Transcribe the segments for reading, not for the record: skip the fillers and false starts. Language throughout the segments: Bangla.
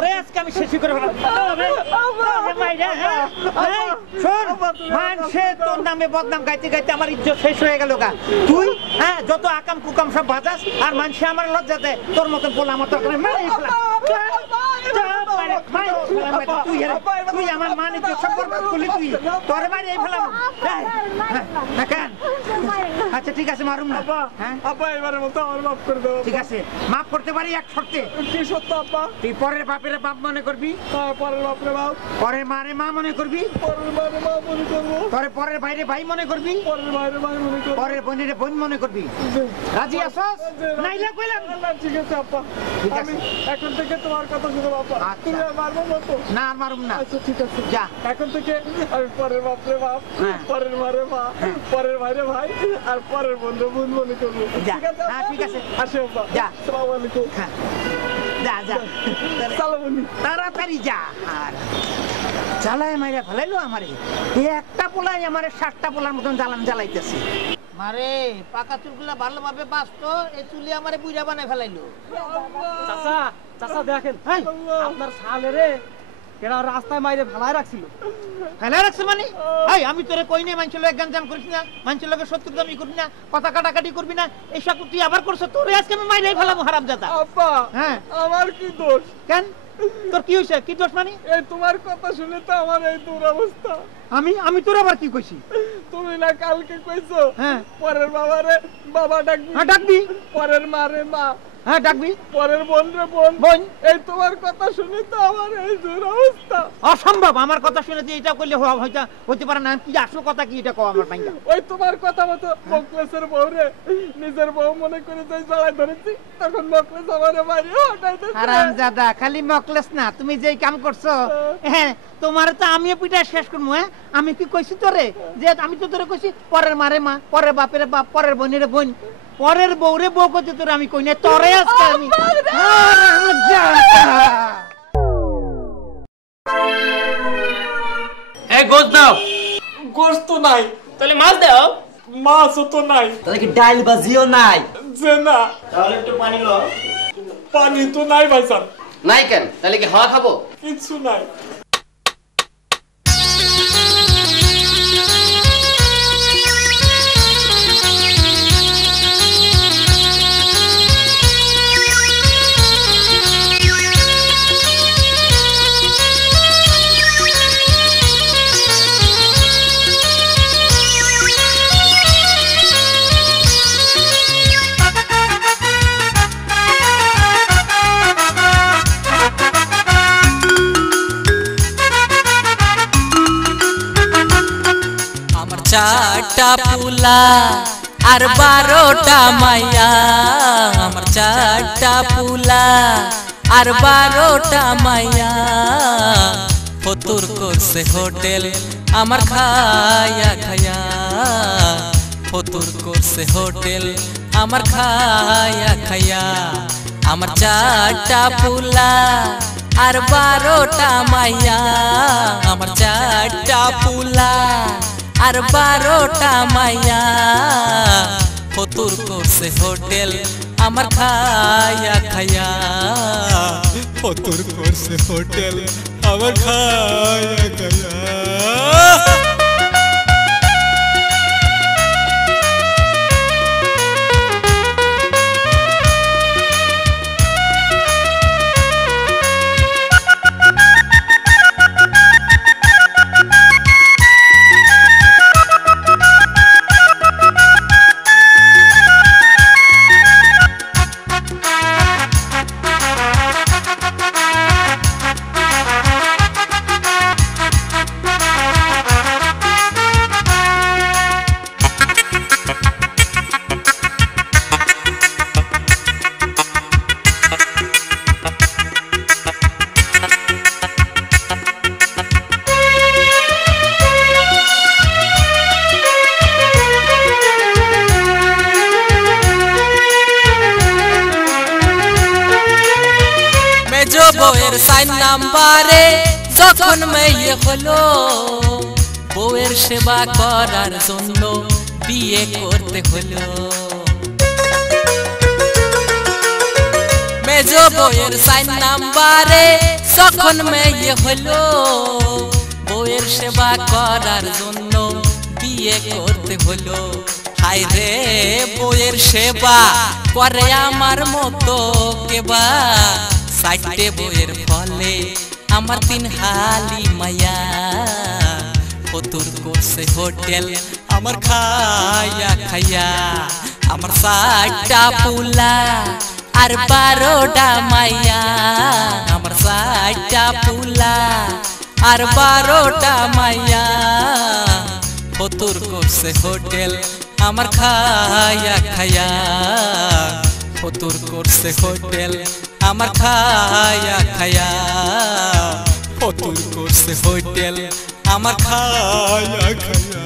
তোরে আজকে আমি শেষ করে ফেলাম শোন মানুষে তোর নামে বদনাম গাইতে গাইতে আমার ইজ্জত শেষ হয়ে গেল গা তুই হ্যাঁ যত আকাম কুকাম সব বাজাস আর মানুষে আমার লজ্জা দেয় তোর মতন বলে আমার দরকার তুই আমার মানে সব বরবাদ করলি তুই তোর মারিয়ে ফেলাম আচ্ছা ঠিক আছে মারুম না ঠিক আছে মাফ করতে পারি এক শর্তে তুই পরের বাপের বাপ মনে করবি পরের মারে মা মনে করবি পরের বাইরে ভাই মনে করবি পরের বোনের বোন মনে করবি রাজি আছস নাইলে কইলাম ঠিক আছে আপা আমি এখন থেকে তোমার কথা শুনবো আপা তুমি মারবো না আর মারুম না আচ্ছা ঠিক আছে যা এখন থেকে আমি পরের বাপরে বাপ পরের মারে মা পরের ভাইরে ভাই আর পরের বোনের বোন মনে করব ঠিক আছে হ্যাঁ ঠিক আছে আসো আপা যা আসসালামু আলাইকুম যা যা সালামুনি তাড়াতাড়ি যা আর জ্বালায় মাইরা ফেলাইলো আমারে এই একটা পোলাই আমারে 60টা পোলার মতন জ্বালাইতেছে মারে পাকা চুলগুলা ভালোভাবে বাঁচতো এই চুলি আমারে বুইড়া বানায় ফেলাইলো চাচা চাচা দেখেন আপনার শালে রে কেডা রাস্তায় মাইরে ফেলায় রাখছিল ফেলায় রাখছে মানে এই আমি তোরে কই নাই মানুষের লগে গঞ্জাম করিস না মানুষের লগে শত্রুতামি করবি না কথা কাটাকাটি করবি না এইসব তুই আবার করছ তোরে আজকে আমি মাইরাই ফেলামু হারামজাদা আপা হ্যাঁ আমার কি দোষ কেন তোর কি হইছে কি দোষ মানে এই তোমার কথা শুনে তো আমার এই দুরবস্থা আমি তোর আবার কি কইছি তুমি না কালকে কইছো হ্যাঁ পরের বাবারে বাবা ডাকবি হ্যাঁ ডাকবি পরের মারে মা হ্যাঁ ডাকবি পরের বোন রে বোন বোন এই তোমার কথা শুনে তো আমার এই দুরবস্থা অসম্ভব আমার কথা শুনে তুই এটা কইলে হইতে পারে না কি আসল কথা কি এটা কও আমার পাইঙ্গা ওই তোমার কথা মতো মকলেসের বউরে নিজের বউ মনে করে যাই জ্বালা ধরেছি তখন মকলেস আমারে মারি হটাইতেছে হারামজাদা খালি মকলেস না তুমি যেই কাম করছো হ্যাঁ তোমার তো আমিও পিটা শেষ করবো হ্যাঁ আমি কি কইছি তোরে যে আমি তো তোরে কইছি পরের মারে মা পরের বাপের বাপ পরের বোনের বোন পরের বউরে বউ করতে তোরে আমি কই না তোরে আজকে আমি এই গোশ দাও গোশ তো নাই তাহলে মাছ দাও মাছও তো নাই তাহলে কি ডাল ভাজিও নাই যে না তাহলে একটু পানি লো পানি তো নাই ভাইজান নাই কেন তাহলে কি হাওয়া খাবো কিছু নাই চারটা পুলা আর 12টা মাইয়া আমার চারটা পুলা আর 12টা মাইয়া ফতুর করছে হোটেল আমার খায়া খায়া ফতুর করছে হোটেল আমার খায়া খায়া আমার চারটা পুলা আর 12টা মাইয়া আমার চারটা পুলা আর 12টা মাইয়া ফতুর করছে হোটেল আমার খায়া খায়া ফতুর করছে হোটেল আমার খায়া খায়া বউয়ের সাইন নাম্বারে যখন মেয়ে হলো বউয়ের সেবা করার জন্য বিয়ে করতে হলো মেজো বউয়ের সাইন নাম্বারে যখন মেয়ে হলো বউয়ের সেবা করার জন্য বিয়ে করতে হলো। হায় রে বউয়ের সেবা করে আমার মতো কেবা, সাইটে বউয়ের ফলে আমার তিন হালি মায়া। ফতুর করছে হোটেল আমার খায়া খায়া, আমার 60টা পুলা আর 12টা মাইয়া। আমার 60টা পুলা আর 12টা মাইয়া। ফতুর করছে হোটেল আমার খায়া খায়া, ফতুর করছে হোটেল আমার খায়া খায়া, ফতুর করছে হোটেল আমার খায়া খায়া।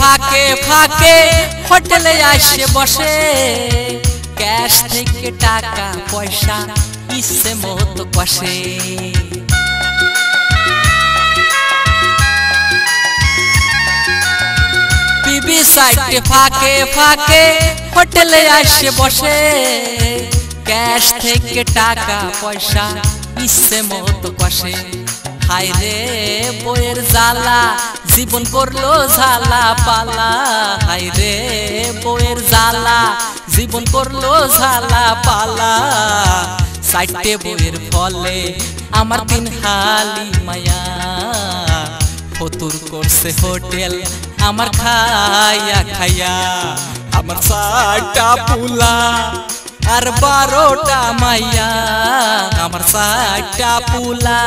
ফাঁকে ফাঁকে হোটেলে আসে বসে, ক্যাশ থেকে টাকা পয়সা ইচ্ছে মতো কষে। বিবি সাইডে ফাঁকে ফাঁকে হোটেলে আসে বসে, ক্যাশ থেকে টাকা পয়সা ইচ্ছে মতো কষে। হায় রে বউয়ের জ্বালা জীবন করলো ঝালা পালা, হায় রে বউয়ের জ্বালা জীবন করলো ঝালা পালা। 60টে বউয়ের ফলে আমার তিন হালি মায়া। ফতুর করছে হোটেল আমার খায়া খায়া, আমার 60টা পুলা আর 12টা মাইয়া। আমার 60টা পুলা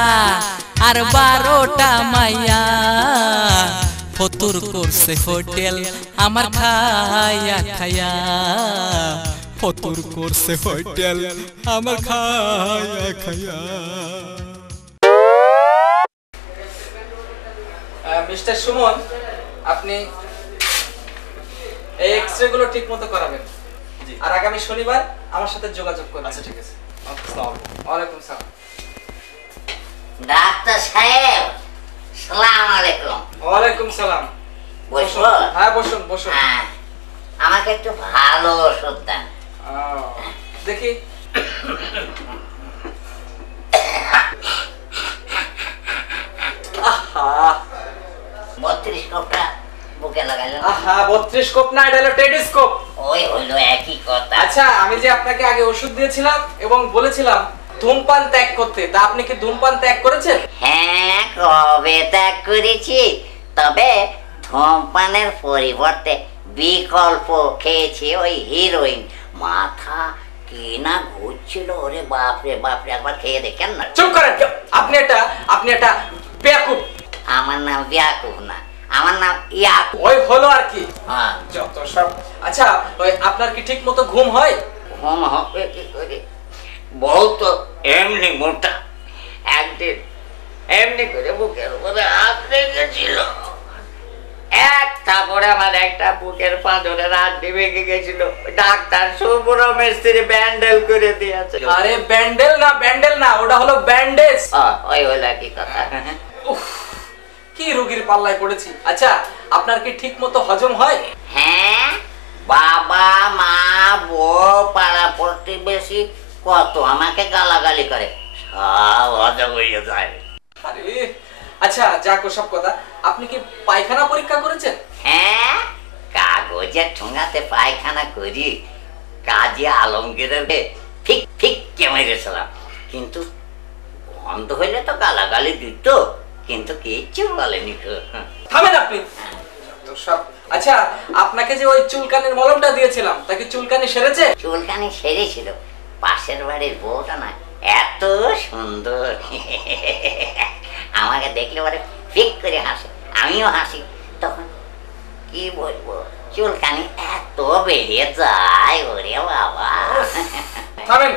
আর 12টা মাইয়া। ফতুর করছে হোটেল আমার খায়া খায়া, ফতুর করছে হোটেল আমার খায়া খায়া। মিস্টার সুমন, আপনি এই এক্সরে গুলো ঠিক মতো করাবেন, আর আগামী শনিবার আমার সাথে যোগাযোগ করবেন। আচ্ছা ঠিক আছে। ওয়ালাইকুম সালাম। ডাক্তার সাহেব, সালাম আলাইকুম। ওয়ালাইকুম সালাম। বসো। হ্যাঁ বসুন বসুন। হ্যাঁ, আমাকে একটু ভালো ওষুধ দেন। দেখি। আহা 32 কোপটা বুকে লাগাইলেন। আহা 32 কোপ না, এটা হলো টেলিস্কোপ। ওই হলো একই কথা। আচ্ছা, আমি যে আপনাকে আগে ওষুধ দিয়েছিলাম এবং বলেছিলাম ধূমপান ত্যাগ করতে, তা আপনি কি ধূমপান ত্যাগ করেছেন? হ্যাঁ, কবে ত্যাগ করেছি, তবে ধূমপানের পরিবর্তে বিকল্প খেয়েছি ওই হিরোইন। মাথা কি না ঘুরছিল, ওরে বাপরে বাপরে, একবার খেয়ে দেখেন না। চুপ করেন, আপনি এটা বেয়াকুব। আমার নাম বিয়াকুব না, আমার নাম ইয়াকুব। ওই হলো আর কি, হ্যাঁ, যত সব। আচ্ছা, ওই আপনার কি ঠিক মতো ঘুম হয়? ঘুম হবে কি করে? বউ তো এমনি মোটা, একদিন এমনি করে বুকের উপরে হাত রেখেছিল, এক থাপড়ে আমার একটা বুকের পাঁজরের হাড্ডি ভেঙে গেছিল। ডাক্তার শুভ্র মিস্ত্রি ব্যান্ডেল করে দিয়েছে। আরে ব্যান্ডেল না, ওটা হলো ব্যান্ডেজ। ওই হলো কি কথা। উফ, কি রোগীর পাল্লায় পড়েছি। আচ্ছা, আপনার কি ঠিক মতো হজম হয়? হ্যাঁ, বাবা মা বউ পাড়া প্রতিবেশী কত আমাকে গালাগালি করে, সব হজম হয়ে যায়। আরে আচ্ছা, যাক ওসব কথা, আপনি কি পায়খানা পরীক্ষা করেছেন? হ্যাঁ, কাগজের ঠোঙাতে পায়খানা করি কাজী আলমগীরের ঠিক ঠিক মেরেছিলাম, কিন্তু বন্ধ হইলে তো গালাগালি দিত, কিন্তু কিচ্ছু বলেনি তো। থামেন আপনি তো সব। আচ্ছা আপনাকে যে ওই চুলকানির মলমটা দিয়েছিলাম তা কি চুলকানি সেরেছে? চুলকানি সেরেছিল, পাশের বাড়ির বউটা না এত সুন্দর, আমাকে দেখলে পরে ফিক করে হাসে, আমিও হাসি। তখন কি বলবো, চুলকানি এত বেড়ে যায়, ওরে বাবা। থামেন।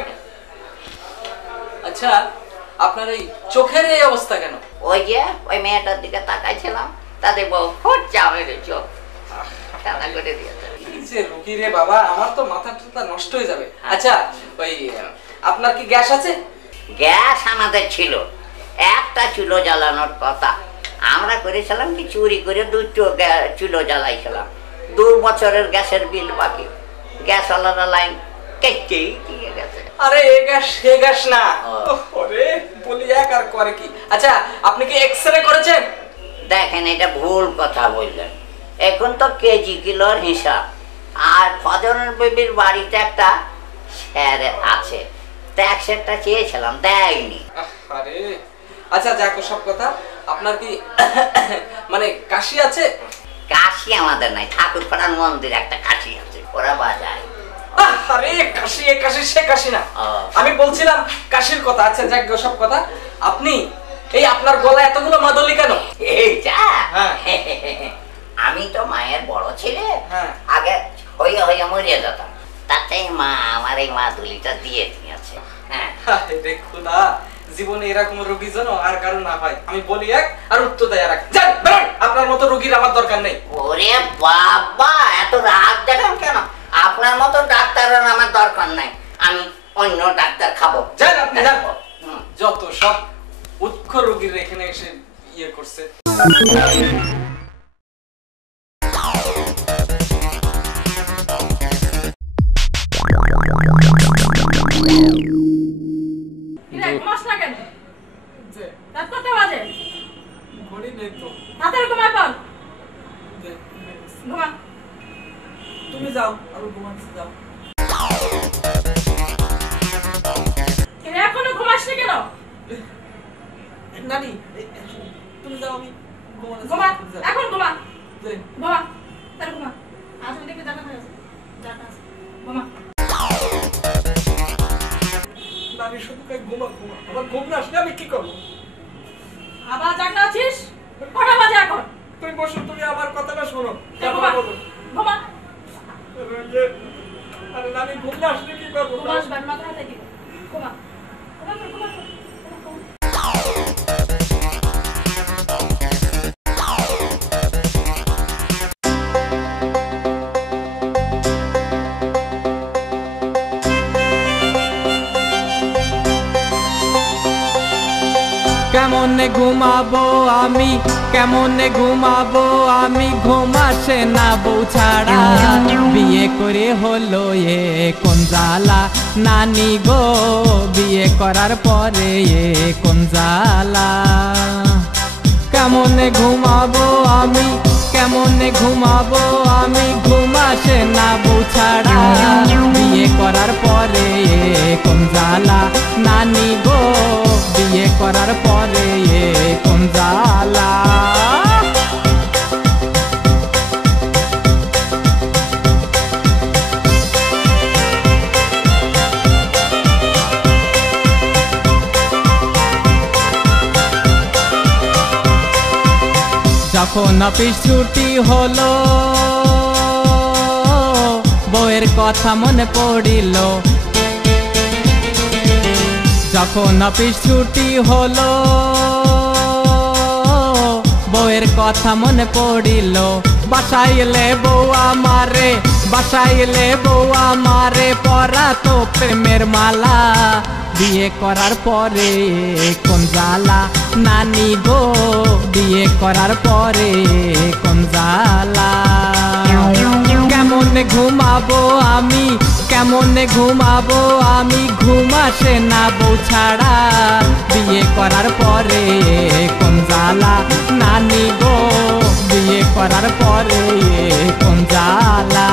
আচ্ছা আপনার এই চোখের এই অবস্থা কেন? ওই যে ওই মেয়েটার দিকে তাকাইছিলাম, তাদের বউ ফুট যাবে রে, চোখ টানা করে দিয়েছে। এই যে রোগী রে বাবা, আমার তো মাথাটা নষ্ট হয়ে যাবে। আচ্ছা ওই আপনার কি গ্যাস আছে? গ্যাস আমাদের ছিল, একটা চুলো জ্বালানোর কথা। আমরা করেছিলাম কি, চুরি করে দুটো চুলো জ্বালাইছিলাম। 2 বছরের গ্যাসের বিল বাকি, গ্যাসওয়ালারা লাইন কেটেই দিয়ে গেছে। আরে এ গ্যাস সে গ্যাস না। ওরে বলি এক আর করে কি। আচ্ছা আপনি কি এক্সরে করেছেন? দেখেন, এটা ভুল কথা বললেন। এখন তো কেজি কিলোর হিসাব। আর ফজরের বেবির বাড়িতে একটা স্যার আছে, ট্যাক্স সেটটা চেয়েছিলাম, দেয়নি। আরে আচ্ছা যাক সব কথা। আপনার কি মানে কাশি আছে? কাশি আমাদের নাই, ঠাকুর পাড়ার মন্দির একটা কাশি আছে, ওরা বাজায়। আরে কাশি এ কাশি সে কাশি না, আমি বলছিলাম কাশির কথা। আচ্ছা যাক সব কথা। আপনি এই আপনার গলায় এতগুলো মাদলি কেন? এই যা, হ্যাঁ। আমি তো মায়ের বড় ছেলে, হ্যাঁ। আগে হইয়া হইয়া মরিয়া যেতাম, তাতে মা আমার এই মাদুলিটা দিয়ে দিয়েছে। হ্যাঁ, দেখো না, জীবনে এরকম রোগী যেন আর কারো না হয়। আমি বলি এক আর উত্তর দেয় আর এক। যান বেরোন, আপনার মতো রোগীর আমার দরকার নেই। ওরে বাবা, এত রাগ দেখান কেন? আপনার মতো ডাক্তারের আমার দরকার নাই, আমি অন্য ডাক্তার খাবো। যান আপনি যান। যত সব উৎখ রোগীর এখানে এসে ইয়ে করছে। ঘড়ি নেই তো। তুমি যাও, আমি ঘুমাচ্ছি, যাও। এখনো ঘুমাসনি কেন? নানি তুমি যাও, আমি ঘুমা, এখন ঘুমা, ঘুমা, তার ঘুমা। আসলে দেখে জানা হয়ে আছে, জানা আছে, ঘুমা। নানি শুধু ঘুমা ঘুমা, আমার ঘুম না আসলে আমি কি করবো? আবার জানা আছিস? কটা বাজে এখন? তুমি বসো, তুমি আমার কথাটা শোনো। ঘুমা, ঘুমা। আরে নানি ঘুম না আসলে কি করবো? ঘুমাস বান মাথা হাতে দিবি, ঘুমা, ঘুমা, ঘুমা, ঘুমা। কেমনে ঘুমাবো আমি, কেমনে ঘুমাবো আমি, ঘুম আসে না বউ ছাড়া। বিয়ে করে হলো এ কোন জ্বালা, নানি গো বিয়ে করার পরে এ কোন জ্বালা। কেমনে ঘুমাবো আমি, কেমনে ঘুমাবো আমি, ঘুম আসে না বউ ছাড়া। বিয়ে করার পরে এ কোন জ্বালা, নানি গো বিয়ে করার পরে এ কোন জ্বালা। যখন অফিস ছুটি হলো, বউয়ের কথা মনে পড়িল। যখন অফিস ছুটি হলো, বউয়ের কথা মনে পড়িল। বাসায় এলে বউ আমারে, বাসায় এলে বউ আমারে পরাতো প্রেমের মালা। বিয়ে করার পরে কোন জ্বালা, নানি গো বিয়ে করার পরে কোন জ্বালা। কেমনে ঘুমাবো আমি, কেমনে ঘুমাবো আমি, ঘুম আসে না বউ ছাড়া। বিয়ে করার পরে কোন জ্বালা, নানি গো বিয়ে করার পরে কোন জ্বালা।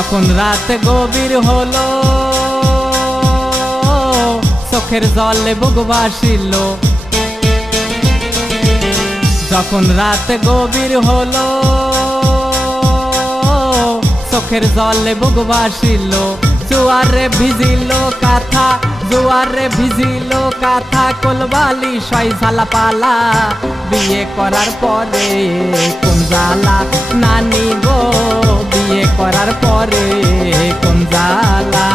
যখন রাত গভীর হলো চোখের জলে বুক ভাসিল যখন রাত গভীর হলো চোখের জলে বুক ভাসিল জোয়ারে ভিজিল কাঁথা জোয়ারে ভিজিল কাঁথা কোলবালি সয় ঝালা পালা বিয়ে করার পরে কোন জ্বালা নানি গো বিয়ে করার পরে কোন জ্বালা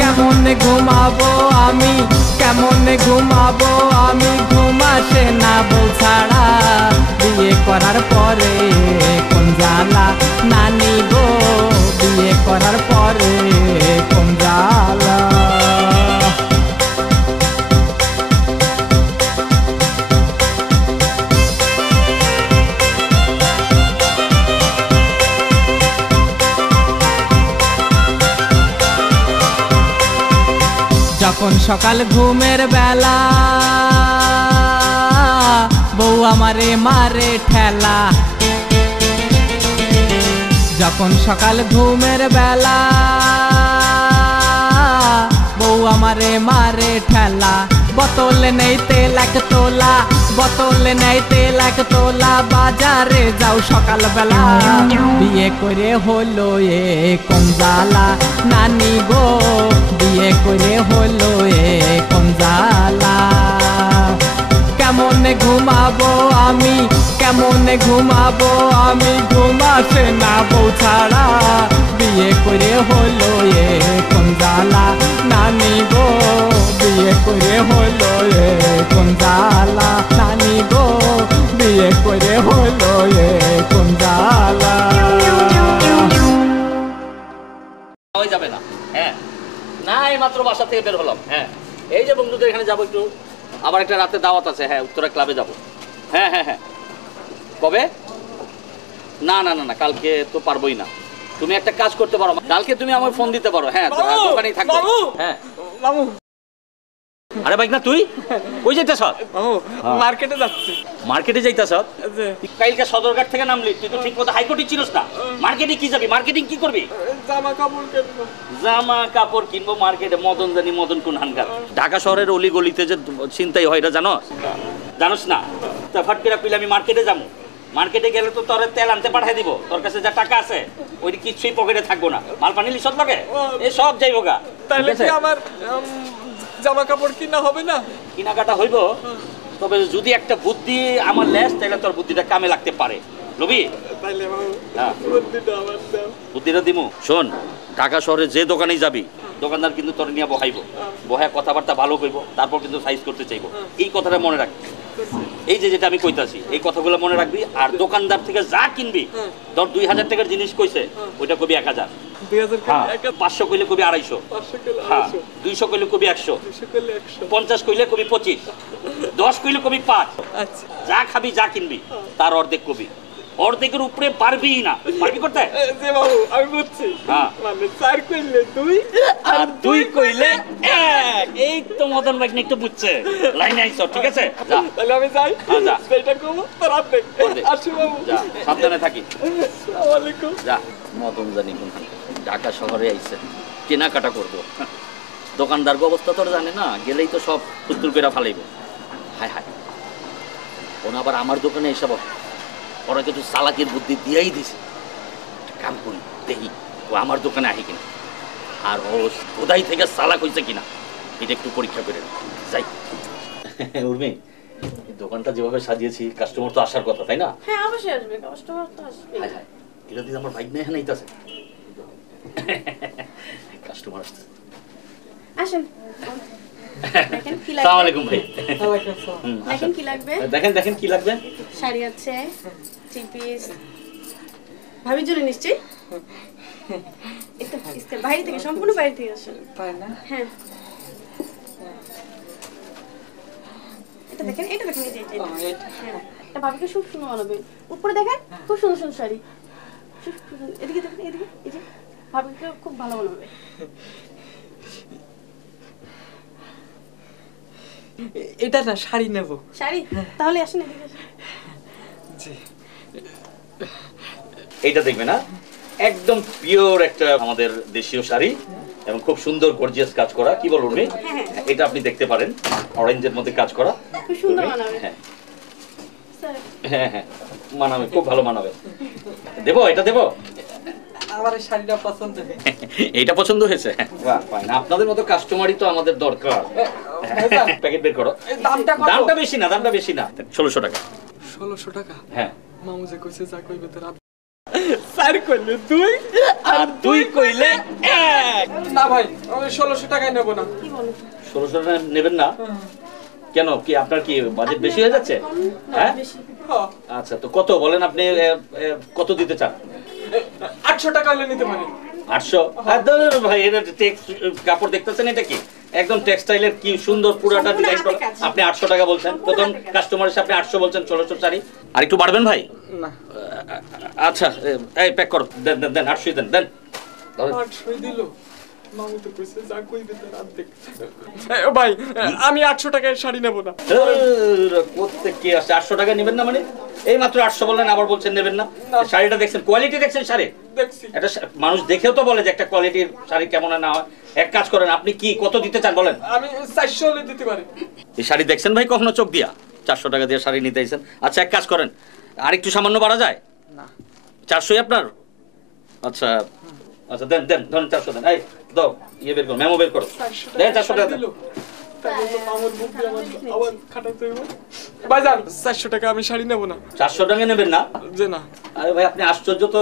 কেমন ঘুমাবো আমি কেমন ঘুমাবো আমি ঘুম আসে না বউ ছাড়া বিয়ে করার পরে কোন জ্বালা নানি গো বিয়ে করার পরে কোন জ্বালা যখন সকাল ঘুমের বেলা বউ আমারে মারে ঠেলা যখন সকাল ঘুমের বেলা বউ আমারে মারে ঠেলা বোতলে নেই তেল এক তোলা বোতলে নেই তেল এক তোলা বাজারে যাও সকাল বেলা বিয়ে করে হলো এ কোন জ্বালা নানি গো বিয়ে করে হলো এ কোন জ্বালা কেমন ঘুমাবো আমি কেমন ঘুমাবো আমি ঘুম আসে না বউ ছাড়া বিয়ে করে হলো এ কোন জ্বালা নানি গো বিয়ে করে হলো এ কোন জ্বালা নানি গো বিয়ে করে হলো এ কোন জ্বালা যাবে না হ্যাঁ না এই মাত্র বাসা থেকে বের হলাম হ্যাঁ এই যে বন্ধুদের এখানে যাবো একটু আবার একটা রাতে দাওয়াত আছে হ্যাঁ উত্তরা ক্লাবে যাবো হ্যাঁ হ্যাঁ হ্যাঁ কবে না না না না কালকে তো পারবোই না তুমি একটা কাজ করতে পারো কালকে তুমি আমার ফোন দিতে পারো হ্যাঁ দোকানেই থাকবো হ্যাঁ মামু আরে বাইক না তুই কই যাইতেছ মামু মার্কেটে যাচ্ছি মার্কেটে যাইতেছ কালকে সদরঘাট থেকে নামলি তুই তো ঠিক মতো হাইকোর্টে চিনস না মার্কেটে কি যাবি মার্কেটিং কি করবি জামা কাপড় কিনবো জামা কাপড় কিনবো মার্কেটে মদন জানি মদন কোন হানকার ঢাকা শহরের অলি গলিতে যে চিন্তাই হয় এটা জানোস জানোস না তা ফট করে কইলে আমি মার্কেটে যাবো মার্কেটে গেলে তো তোর তেল আনতে পাঠিয়ে দিব তোর কাছে যা টাকা আছে ওই কিছুই পকেটে থাকবো না মাল পানি লিসত লাগে এই সব যাইবো গা তাহলে কি আমার জামা কাপড় কিনা হবে না কেনাকাটা হইব তবে যদি একটা বুদ্ধি আমার লেস তাহলে তোর বুদ্ধিটা কামে লাগতে পারে লবি তাহলে মামু হ্যাঁ বুদ্ধিটা আমার দাও বুদ্ধিটা দিমু শোন ঢাকা শহরে যে দোকানেই যাবি দোকানদার কিন্তু তোর নিয়ে বহাইব বহায় কথাবার্তা ভালো কইব তারপর কিন্তু সাইজ করতে চাইবো এই কথাটা মনে রাখবি এই যে যেটা আমি কইতাছি এই কথাগুলো মনে রাখবি আর দোকানদার থেকে যা কিনবি ধর 2000 টাকার জিনিস কইছে ওইটা কবি 1000 2000 500 কইলে কবি 250 500 কিলো হ্যাঁ 200 কইলে কবি 100 200 কিলো 100 50 কইলে কবি 25 10 কইলে কবি 5 আচ্ছা যা খাবি যা কিনবি তার অর্ধেক কবি অর্ধেকের উপরে পারবি না পারবি করতে যে বাবু আমি বুঝছি হ্যাঁ মানে 4 কইলে 2 আর 2 কইলে 1 এই তো মদন ভাই একটু বুঝছে লাইনে আইছো ঠিক আছে যা তাহলে আমি যাই হ্যাঁ যা সেটা করব তোর আপনি আসি বাবু যা সাবধানে থাকি আসসালামু আলাইকুম যা মদন জানি কোন ঢাকা শহরে আইছে কেনাকাটা করব দোকানদার অবস্থা তোর জানে না গেলেই তো সব তুলতুল করে ফালাইব হায় হায় ওনা আবার আমার দোকানে এসে বসে ওরা কিন্তু চালাকির বুদ্ধি দিয়েই দিছে কাম করি দেখি ও আমার দোকানে আহি কিনা আর ও খোদাই থেকে চালাক হয়েছে কিনা এটা একটু পরীক্ষা করে যাই উর্মি দোকানটা যেভাবে সাজিয়েছি কাস্টমার তো আসার কথা তাই না হ্যাঁ অবশ্যই আসবে কাস্টমার তো আসবে হায় হায় এটা দিয়ে আমার বাইক নেই নাইতাছে কাস্টমার আসছে আসেন দেখেন কি লাগবে আসসালামু আলাইকুম ভাই দেখেন কি লাগবে দেখেন দেখেন কি লাগবে শাড়ি আছে থ্রি পিস ভাবির জন্য নিশ্চয়ই এটা বাইরে থেকে সম্পূর্ণ বাইরে থেকে আসে তাই না হ্যাঁ এটা দেখেন এই যে হ্যাঁ এটা ভাবিকে খুব সুন্দর মানাবে উপরে দেখেন খুব সুন্দর সুন্দর শাড়ি এদিকে দেখেন এদিকে এই যে ভাবিকে খুব ভালো মানাবে এটা না শাড়ি নেব শাড়ি তাহলে আসেন এদিকে জি এইটা দেখবে না একদম পিওর একটা আমাদের দেশীয় শাড়ি এবং খুব সুন্দর গর্জিয়াস কাজ করা। কি বলুন উনি? এটা আপনি দেখতে পারেন, অরেঞ্জের মধ্যে কাজ করা। খুব সুন্দর মানাবে। হ্যাঁ স্যার হ্যাঁ হ্যাঁ, মানাবে, খুব ভালো মানাবে। দেবো, এটা দেবো? আমার এই শাড়িটা পছন্দ হয়েছে। এইটা পছন্দ হয়েছে? বাহ, ফাইন। আপনাদের মতো কাস্টমারই তো আমাদের দরকার। প্যাকেট বের করো। দামটা কত? দামটা বেশি না, দামটা বেশি না, 1600 টাকা। 1600 টাকা? হ্যাঁ। মামু যে কইছে যা কইবে তোর স্যার কইলে 2 আর 2 কইলে 1। না ভাই, আমি 1600 টাকায় নেব না। কি বলো? 1600 টাকা নেবেন না? কেন, কি আপনার কি বাজেট বেশি হয়ে যাচ্ছে? হ্যাঁ বেশি। আচ্ছা, তো কত বলেন আপনি? কত দিতে চান? 800 টাকা হলে নিতে পারি। 800? আর ধর ভাই, এটা টেক্স কাপড় দেখতেছেন, এটা কি একদম টেক্সটাইলের কি সুন্দর পুরাটা ডিজাইন করা। আপনি 800 টাকা বলছেন, প্রথম কাস্টমার হিসেবে আপনি 800 বলছেন, 1600 শাড়ি। আর একটু বাড়বেন ভাই? না। আচ্ছা, এই প্যাক করো, দেন দেন দেন, 800 দেন দেন। 800 দিল। মামু তো কইছে যা কইবে তার অর্ধেক। ভাই, আমি 800 টাকায় শাড়ি নেব না। করতে কি আছে? 800 টাকা নেবেন না মানে? এই মাত্র 800 বললেন, আবার বলছেন নেবেন না। শাড়িটা দেখছেন, কোয়ালিটি দেখছেন শাড়ি? দেখছি। এটা মানুষ দেখেও তো বলে যে একটা কোয়ালিটির শাড়ি কেমন না হয়। এক কাজ করেন, আপনি কি কত দিতে চান বলেন? আমি 400 হলে দিতে পারি। এই শাড়ি দেখছেন ভাই কখনো চোখ দিয়া? 400 টাকা দিয়ে শাড়ি নিতে আইছেন। আচ্ছা, এক কাজ করেন, আর একটু সামান্য বাড়া যায় না? 400ই আপনার? আচ্ছা আচ্ছা, দেন দেন, ধরেন 400 দেন। এই দাও, ইয়ে বের করো, মেমো বের করো, দেন 400 টাকা দেন। তাহলে তো মামুর বুদ্ধি আমার আবার খাটাতে হইব। ভাইজান, 400 টাকা আমি শাড়ি নেব না। 400 টাকা নেবেন না? যে না। আরে ভাই, আপনি আশ্চর্য তো।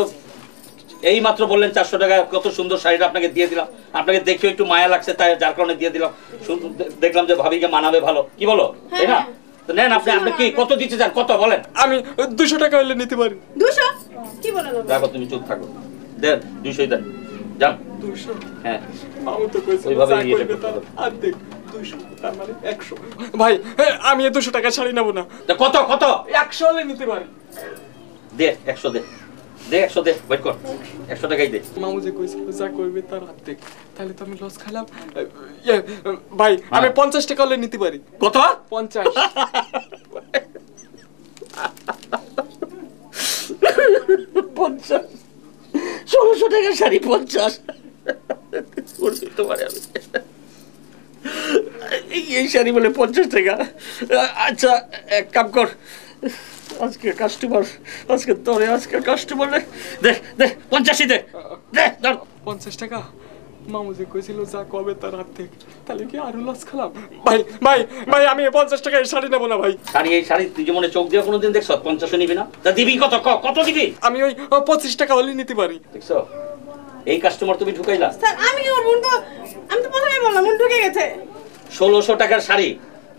এই মাত্র বললেন 400 টাকা, কত সুন্দর শাড়িটা আপনাকে দিয়ে দিলাম। আপনাকে দেখেও একটু মায়া লাগছে, তাই যার কারণে দিয়ে দিলাম। দেখলাম যে ভাবিকে মানাবে ভালো, কি বলো, তাই না? তো নেন, আপনি আপনি কি কত দিতে চান, কত বলেন? আমি 200 টাকা হলে নিতে পারি। 200? কি বলেন? দেখো, তুমি চুপ থাকো, দেন 200 দেন, যান। 200? হ্যাঁ, মামু তো কইছে ওইভাবে যা ইয়েটা কইবে করতে তার হবে। অর্ধেক। 200 তার মানে 100। ভাই, আমি 200 টাকা শাড়ি নেব না। তা কত কত? 100 হলে নিতে পারি। দে 100 দে, দে 100 দে, ওয়েট কর, 100 টাকাই দে। মামু যে কইছিল যা কইবে তার অর্ধেক, তাহলে তো আমি লস খাইলাম। ভাই, আমি 50 টাকা হলে নিতে পারি। কত? 50। 50? 1600 টাকার শাড়ি 50? তোমার আমি এই শাড়ি বলে 50 টাকা? আচ্ছা, এক কাম কর, আজকে কাস্টমার, আজকে তোরে আজকে কাস্টমার, দে দে 50ই দে, দে ধর। 50 টাকা? মামু যে কইছিল যা কবে তার অর্ধেক, তাহলে কি আরো লস খালাম? ভাই ভাই ভাই, আমি 50 টাকায় শাড়ি নেব না ভাই। শাড়ি, এই শাড়ি তুই যেমন চোখ দিয়ে কোনোদিন দেখছ? 50 নিবি না? তা দিবি কত? কত দিবি? আমি ওই 25 টাকা হলে নিতে পারি। দেখছো, এই কাস্টমার তুমি ঢুকাইলা। স্যার, আমি তো প্রথমেই বললাম, মন ঢুকে গেছে। 1600 টাকার শাড়ি,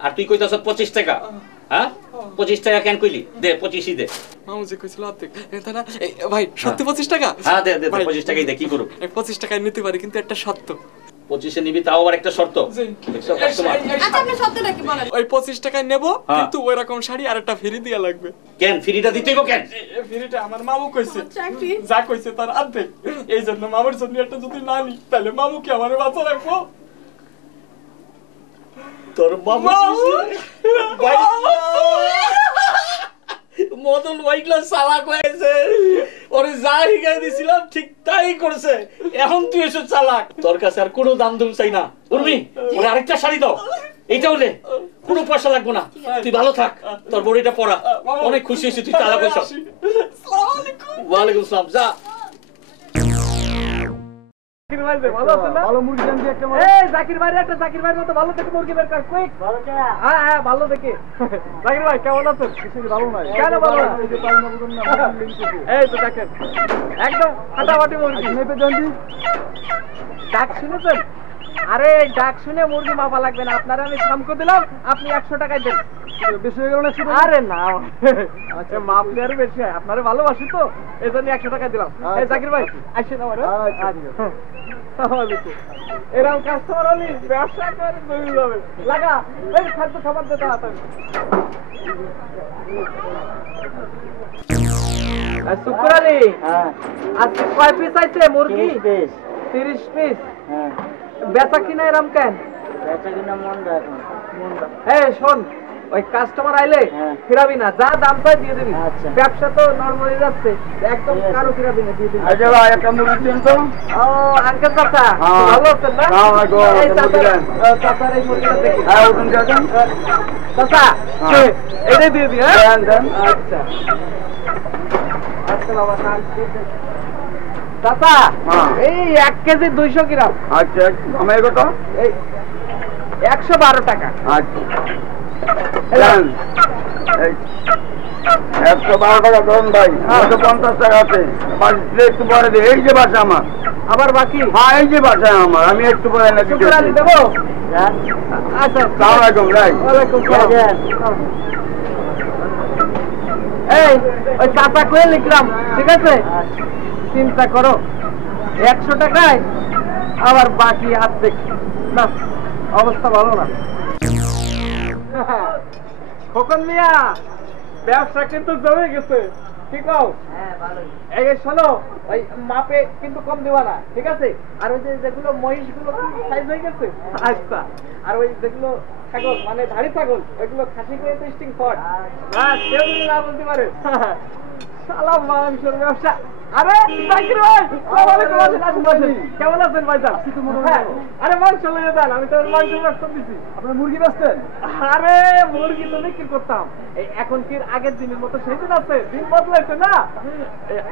আর তুই কইতাছ 25 টাকা? হ্যাঁ, 25 টাকা কেন কইলি? দে 25ই দে। মামু যে কইছিল অর্ধেক, তারা ভাই সত্যি 25 টাকা? হ্যাঁ দে দে, 25 টাকাই দে, কি করব? 25 টাকায় নিতে পারি, কিন্তু একটা শর্ত। 25-এ নিবি, তাও আবার একটা শর্ত। দেখছো কাস্টমার? আচ্ছা, আপনি সত্যটা কি বলেন? ওই 25 টাকায় নেব, কিন্তু ওই রকম শাড়ি আর একটা ফ্রি দিয়া লাগবে। কেন ফ্রিটা দিতেই গো? কেন ফ্রিটা আমার মামু কইছে, চাকরি? যা কইছে তার অর্ধেক। এই জন্য মামুর জন্য একটা যদি না নি, তাহলে মামু কি আমারে বাঁচা রাখবো? তোর মামু ভাই, মদন ভাইগুলা চালাক হয়েছে। ওরে যা হিগাই দিছিলাম ঠিক তাই করছে। এখন তুই এসে চালাক, তোর কাছে আর কোনো দাম দুম চাই না। উর্মি, ওরে আরেকটা শাড়ি দাও, এইটা হলে কোনো পয়সা লাগবে না। তুই ভালো থাক, তোর বড়িটা পড়া। অনেক খুশি হয়েছি তুই চালাক হয়েছ। ওয়ালাইকুম আসসালাম, যা। ভালো মুরগি দেন দিয়ে একটা। এই জাকির ভাই, একটা জাকির ভাইয়ের মতো ভালো থেকে মুরগি বের কর, কুইক। হ্যাঁ হ্যাঁ, ভালো দেখে। জাকির ভাই কেমন আছেন? কিছু ভালো নাই। কেন ভালো না? এই তো দেখেন, একদম ফাটাফাটি মুরগি। মেপে দেন দি। ডাক শুনেছেন? আরে ডাক শুনে মুরগি মাপা লাগবে না, আপনারা আমি সামকো দিলাম, আপনি 100 টাকায় দেন। বেশি হয়ে গেল না? আরে না, আচ্ছা মাপলে আরো বেশি হয়, আপনারা ভালোবাসি তো এই জন্য 100 টাকা দিলাম। এই জাকির ভাই আসেন আমার। এরকম কাস্টমার হলে ব্যবসা করে জমি যাবে। লাগা, এই খাদ্য খাবার দে তাড়াতাড়ি। শুক্রালি, আজকে কয় পিস আছে মুরগি? 30 পিস। বেচা কিনা এরম কেন? বেচা কিনা মন্দা এখন। এই শোন, ওই কাস্টমার আইলে ফিরাবি না, যা দাম চাই দিয়ে দিবি। ব্যবসা তো নরমালি যাচ্ছে, একদম কারো ফিরাবি না, দিয়ে দিবি। আচ্ছা ভাই একটা মুরগি দিন তো। ও আঙ্কেল চাচা ভালো আছেন না? এই চাচার এই মুরগিটা দেখি। হ্যাঁ ওখানে যাবেন চাচা এটাই দিয়ে দিই। হ্যাঁ আচ্ছা আচ্ছা বাবা চাচা এই 1 কেজি 200 গ্রাম। আচ্ছা আমার কত? এই 112 টাকা। আচ্ছা 112 টাকা ধরুন ভাই, 50 টাকা আছে, একটু পরে দিই। এই যে বাসা আমার, আবার বাকি? হ্যাঁ এই যে বাসা আমার, আমি একটু পরে নাকি দেবো। আচ্ছা আসসালামু আলাইকুম ভাই। ওয়ালাইকুম সালাম। এই ওই চাচা কয়ে লিখলাম, ঠিক আছে? চিন্তা করো 100 টাকায় আবার বাকি হাত দেখি না, অবস্থা ভালো না। খোকন মিয়া ব্যবসা কিন্তু জমে গেছে, ঠিক আছে? এই শোনো, ওই মাপে কিন্তু কম দিবা না, ঠিক আছে? আর ওই যেগুলো মহিষ গুলো সাইজ হয়ে গেছে, আচ্ছা। আর ওই যেগুলো ছাগল মানে ধাড়ি ছাগল, ওইগুলো খাসি করে টেস্টিং ফট। হ্যাঁ কেউ যদি না বলতে পারে শালা মাংসের ব্যবসা। আরে জাকির ভাই, কেমন আছেন ভাইজান? আরে মাংস লয়ে যান, আমি তো মাংসের ব্যবসা দিচ্ছি। আপনার মুরগি বেচতেন? আরে মুরগি তো বিক্রি করতাম, এই এখন কি আগের দিনের মতো সেই দিন আছে? দিন বদলাইছে না।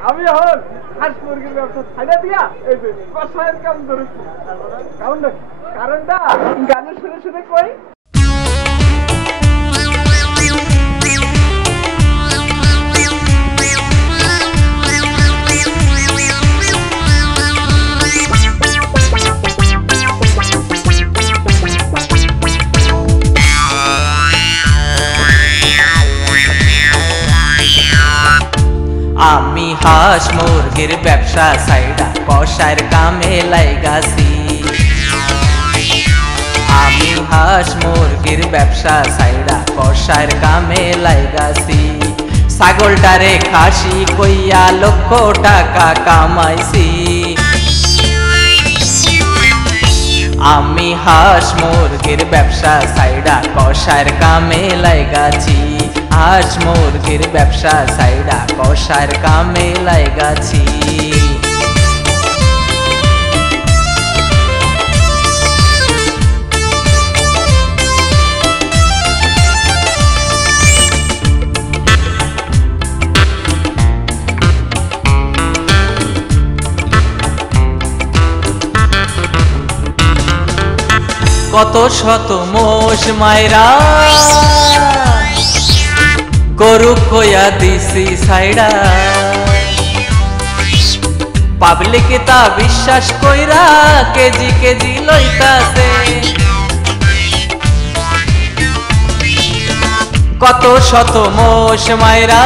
আমি এখন হাঁস মুরগির ব্যবসা ছাইড়া দিয়া এই যে কষায়ের কাম ধরেছি। কারণটা গানের শুনে শুনে কই। আমি হাঁস মুরগির ব্যবসা সাইডা কষার কামে লাইগাছি। আমি হাঁস মুরগির ব্যবসা সাইডা কষার কামে লাইগাছি। ছাগলটারে খাসি কইয়া লক্ষ টাকা কামাইছি। আমি হাঁস মুরগির ব্যবসা সাইডা কষার কামে লাইগাছি। হাঁস মুরগির ব্যবসা সাইডা কষার কামে লাইগাছি। কত শত মোষ মাইরা গরু কইয়া দিছি সাইডা। পাবলিক তা বিশ্বাস কইরা কেজি কেজি লইতাছে। কত শত মোষ মাইরা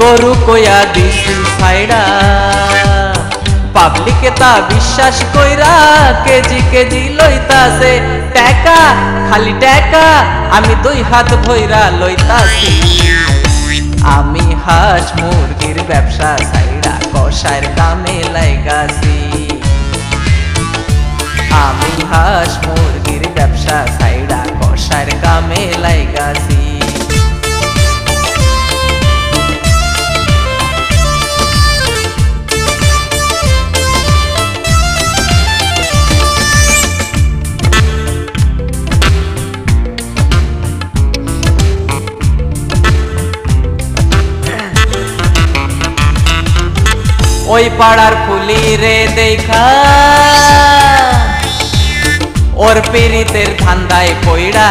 গরু কইয়া দিছি সাইডা। পাবলিক তা বিশ্বাস কইরা কেজি কেজি লইতাছে। টাকা খালি টাকা আমি 2 হাত ভইরা লইতাছি। আমি হাঁস মুরগির ব্যবসা সাইডা কষার কামে লাইগাছি। আমি হাঁস মুরগির ব্যবসা সাইডা কষার কামে লাইগাছি। ওই পাড়ার ফুলি রে দেখা ওর পীড়িতের ধান্দায় পইড়া।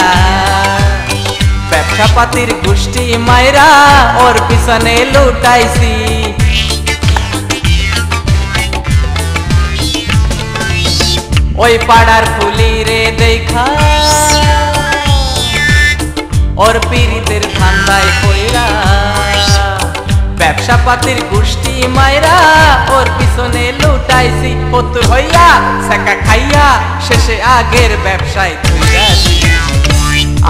ব্যবসা পাতির গোষ্ঠী মাইরা ওর পিছনে লুটাইছি। ওই পাড়ার ফুলি রে দেখা ওর পীড়িতের ধান্দায় পইড়া। ব্যবসা পাতির গোষ্ঠী মাইরা ওর পিছনে লুটাইছি। পতুর হইয়া সেকা খাইয়া শেষে আগের ব্যবসায় ধুইরাছি।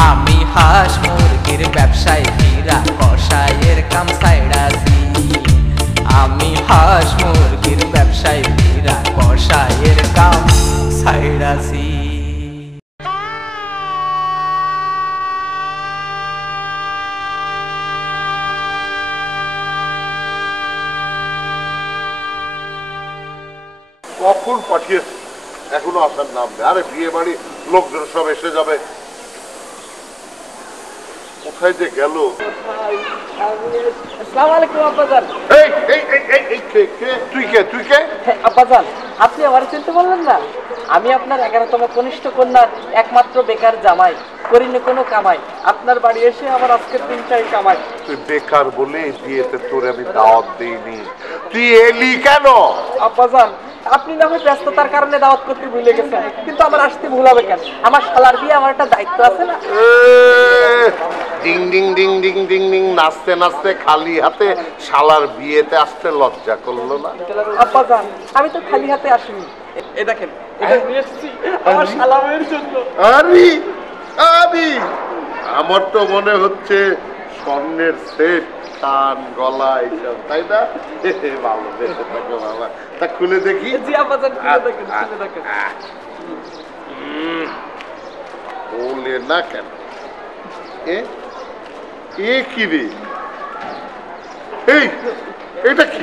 আমি হাঁস মুরগির ব্যবসায় ফিরা কষায়ের কাম সাইড়াছি। আমি হাঁস মুরগির ব্যবসায় ফিরা কষায়ের কাম সাইড়াছি। পাঠিয়েছে, এখনো আসার নাম নেই। আরে বিয়ে বাড়ি লোকজন সব এসে যাবে, কোথায় যে গেল? আসসালামু আলাইকুম আব্বাজান। তুই কে? তুই কে? আব্বাজান, আপনি আমার চিনতে বললেন না? আমি আপনার 11তম কনিষ্ঠ কন্যার একমাত্র বেকার জামাই, করিনি কোনো কামাই। আপনার বাড়ি এসে আমার আজকের দিনটাই কামাই। তুই বেকার বলে বিয়েতে তোরে আমি দাওয়াত দিইনি, তুই এলি কেন? আব্বাজান, আপনি না হয় ব্যস্ততার কারণে দাওয়াত করতে ভুলে গেছেন, কিন্তু আমার আসতে ভুল হবে কেন? আমার শালার বিয়ে, আমার একটা দায়িত্ব আছে না? Ding ding ding ding ding ding নাচতে নাচতে খালি হাতে শালার বিয়েতে আসতে লজ্জা করলো না? আব্বাজান, আমি তো খালি হাতে আসিনি। এই দেখেন, এটা নিয়ে এসেছি আমার শালামের জন্য। আমার তো মনে হচ্ছে স্বর্ণের সেট, কান, গলা এইসব, তাই না? ভালো, দেখে থাকো বাবা। তা খুলে দেখি। জি আব্বাজান, খুলে দেখেন, খুলে দেখেন। বলে না কেন? এ কি রে? এটা কি?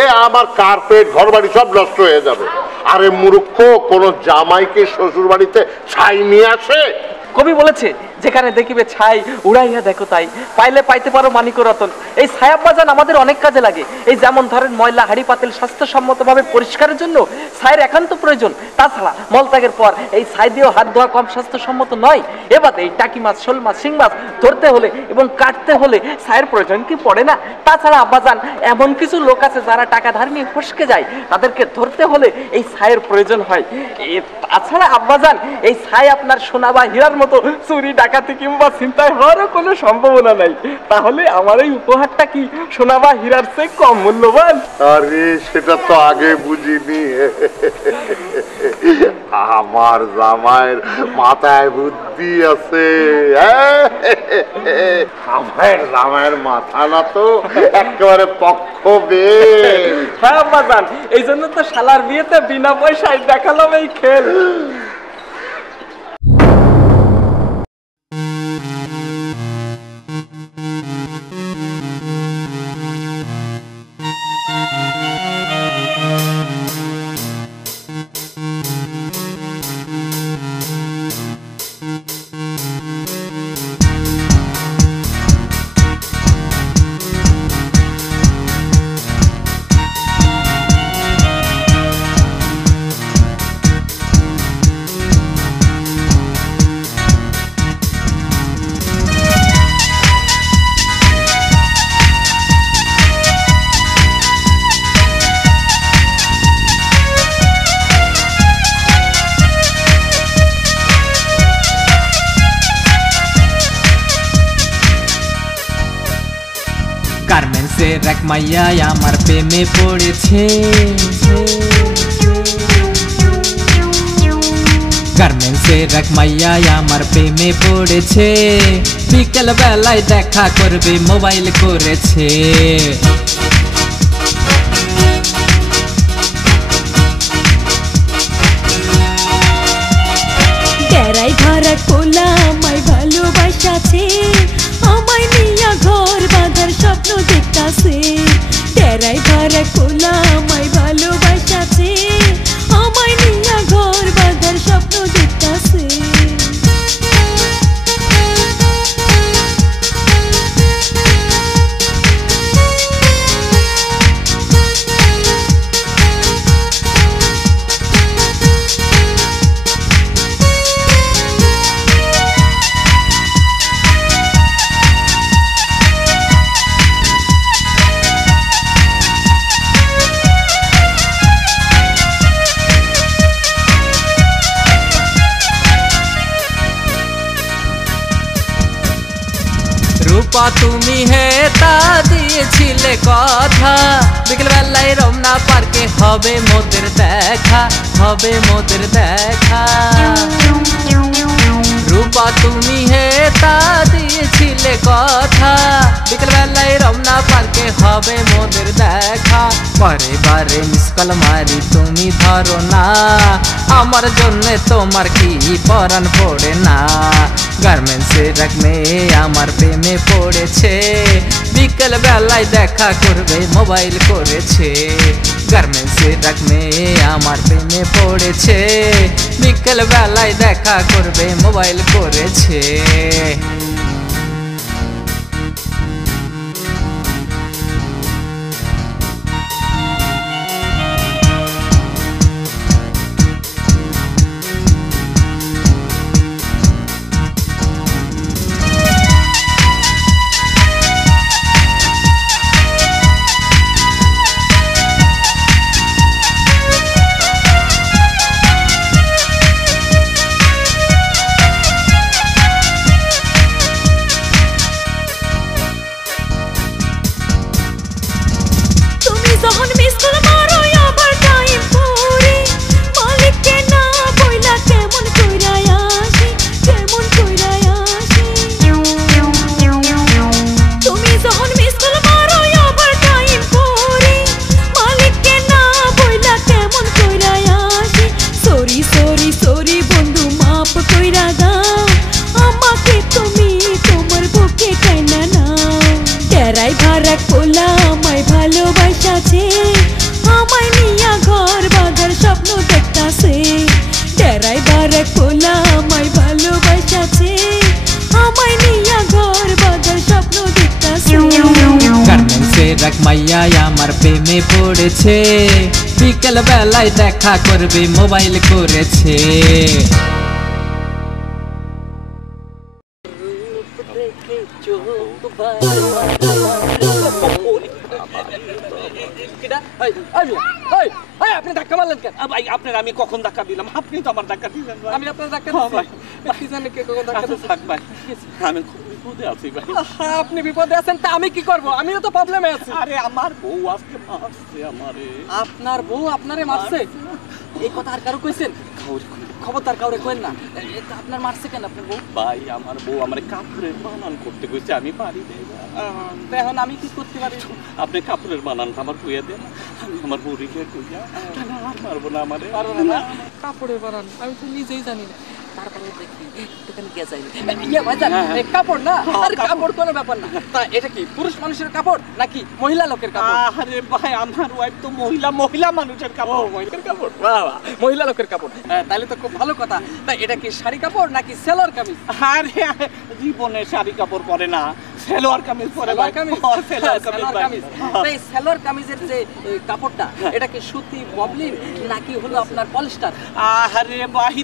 এ আমার কার্পেট, ঘর বাড়ি সব নষ্ট হয়ে যাবে। আরে মূর্খ, কোন জামাইকে শ্বশুর বাড়িতে ছাই নিয়ে আসে? কবি বলেছে, যেখানে দেখিবে ছাই উড়াইয়া দেখো তাই, পাইলে পাইতে পারো মানিক রতন। এই ছাই আব্বাজান আমাদের অনেক কাজে লাগে। এই যেমন ধরেন ময়লা হাড়ি পাতিল স্বাস্থ্যসম্মতভাবে পরিষ্কারের জন্য ছাইয়ের একান্ত প্রয়োজন। তাছাড়া মলত্যাগের পর এই ছাই দিয়েও হাত ধোয়া কম স্বাস্থ্যসম্মত নয়। এবারে এই টাকি মাছ, শোল মাছ, শিং মাছ ধরতে হলে এবং কাটতে হলে ছাইয়ের প্রয়োজন কি পড়ে না? তাছাড়া আব্বাজান, এমন কিছু লোক আছে যারা টাকা ধার নিয়ে ফসকে যায়, তাদেরকে ধরতে হলে এই ছাইয়ের প্রয়োজন হয়। তাছাড়া আব্বাজান, এই ছাই আপনার সোনা বা হীরার মতো চুরি ডাকাতি কিংবা চিন্তায় হওয়ারও কোনো সম্ভাবনা নাই। তাহলে আমার এই উপহারটা কি সোনা বা হীরার চেয়ে কম মূল্যবান? আরে সেটা তো আগে বুঝিনি। আমার জামাইয়ের মাথায় বুদ্ধি আছে। আমার জামাইয়ের মাথা না তো একেবারে পক্ষ বে। হ্যাঁ আব্বাজান, এই জন্য তো শালার বিয়েতে বিনা পয়সায় দেখালাম এই খেল। গার্মেন্টসের এক মাইয়া আমার প্রেমে পড়েছে, গার্মেন্টসের এক মাইয়া আমার প্রেমে পড়েছে, বিকেল বেলায় দেখা করবে মোবাইল করেছে। ডেরাই ভরা কোলা আমায় ভালোবাসাছে, আমায় নিয়া ঘর বাঁধার স্বপ্ন দেখতাছে। ডেরাই ভরা কোলা আমায় ভালোবাসাছে, আমায় নিয়া ঘর বাঁধার স্বপ্ন দেখতাছে। রূপা তুমি হে তা দিয়েছিলে কথা, বিকেল বেলায় রমনা পার্কে হবে মোদের দেখা, হবে মোদের দেখা। রূপা তুমি হে তা দিয়েছিলে কথা বিকেল বেলায় রমনা পার্কে হবে মোদের দেখা বারে বারে মিস কল মারি তুমি ধরো না আমার জন্য তোমার কি পরাণ পড়ে না গার্মেন্টসের এক মেয়ে আমার প্রেমে পড়েছে বিকেল বেলায় দেখা করবে মোবাইল করেছে গার্মেন্টসের এক মেয়ে আমার প্রেমে পড়েছে বিকেল বেলায় দেখা করবে মোবাইল করেছে এক মাইয়া আমার প্রেমে পড়েছে বিকেল বেলায় দেখা করবে মোবাইল করেছে আপনি ধাক্কা মারলেন কেন? আপনার আমি কখন ধাক্কা দিলাম? আপনি তো আমার ধাক্কা দিলেন। আমি আপনার ধাক্কা কি জানি কে কখন ধাক্কা দিলাম? ভাই আমি খুব বিপদে আছি ভাই। আপনি বিপদে আছেন তা আমি কি করব? আমিও তো প্রবলেমে আছি। আরে আমার বউ আজকে মারছে আমারে। আপনার বউ আপনারে মারছে? এই কথা আর কারো কইছেন? খবরদার কাউরে কইন না। আপনার মারছে কেন আপনার বউ? ভাই আমার বউ আমারে কাপড়ের বানান করতে কইছে, আমি পারি না। এখন আমি কি করতে পারি? আপনি কাপড়ের বানানটা আমার কইয়া দেন, আমি আমার বউরে গিয়ে কইয়া কেন আর মারবো না আমারে? পারবো না। কাপড়ের বানান আমি তো নিজেই জানি না, তারপরে দেখি দোকানে গিয়ে যাই। ইয়া ভাইজান এই কাপড় না, আরে কাপড় কোনো ব্যাপার না। তা এটা কি পুরুষ মানুষের কাপড় নাকি মহিলা লোকের কাপড়? আরে ভাই আমার ওয়াইফ তো মহিলা মানুষের কাপড়। মহিলার কাপড়? বাহ বাহ, মহিলা লোকের কাপড়, তাহলে তো খুব ভালো কথা। তা এটা কি শাড়ি কাপড় নাকি সেলোয়ার কামিজ? আরে জীবনে শাড়ি কাপড় পরে না, সেলোয়ার কামিজ পরে। সেলোয়ার কামিজ। এই সেলোয়ার কামিজের যে কাপড়টা এটা কি সুতি পপলিন নাকি হলো আপনার পলিস্টার? আরে ভাই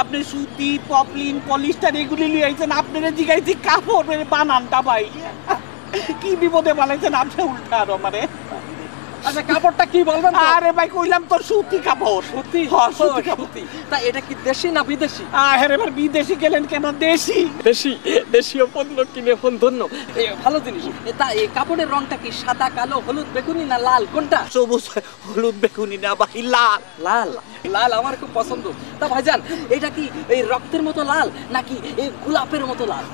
আপনি সুতি পপলিন পলিস্টার এগুলি নিয়ে আইছেন, আপনারা জিগাইছি কাপড়ের বানানটা ভাই। কি বিপদে বানাইছেন আপনি উল্টা আরো মানে। আচ্ছা কাপড়টা কি বলবেন? আরে ভাই কইলাম তো সুতি কাপড়। সুতি? হ্যাঁ সুতি কাপড়। তা এটা কি দেশি না বিদেশি? আরে এবার বিদেশি গেলেন কেন? দেশি। দেশি? দেশীয় পণ্য কিনে ফোন ধন্য, ভালো জিনিস। তা এই কাপড়ের রংটা কি সাদা, কালো, হলুদ, বেগুনি না লাল? কোনটা? সবুজ, হলুদ, বেগুনি না ভাই, লাল। লাল? লাল আমার খুব পছন্দ। তা ভাইজান এটা কি এই রক্তের মতো লাল নাকি এই গোলাপের মতো লাল?